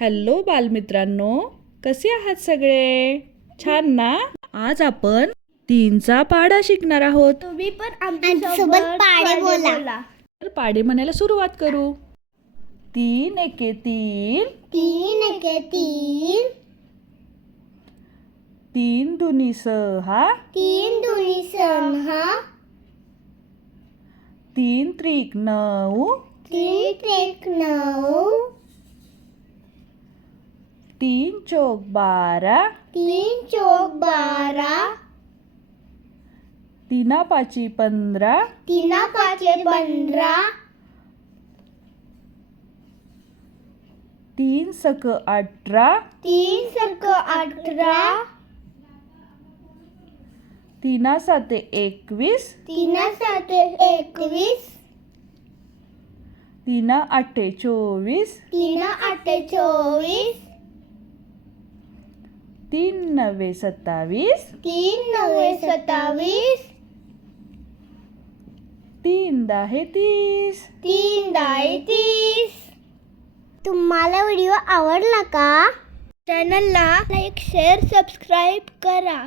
Hello बालमित्रांनो, कसे आहात सगळे? छान ना? आज आपण 3चा पाढा शिकणार आहोत. तुम्ही पण आमच्यासोबत पाढे बोला. तर पाढे म्हणायला सुरुवात करू. 3 एके 3, 3 एके 3, 3 दुनी 6, 3 दुनी 6, 3 त्रिक 9, 3 त्रिक 9, 3 चौक 12, 3 चौक 12, 3 पाची 15, 3 पाचे 15, 3 सक 18, 3 सक 18, 3 साते 21, 3 साते 21, 3 आठे 24, 3 आठे 24, 3 नवे 27, 3 नवे 27, 3 दाहे 30. 3 दाहे 30. तुम्हाला व्हिडिओ आवडला का? चॅनलला लाईक, शेअर, सबस्क्राईब करा.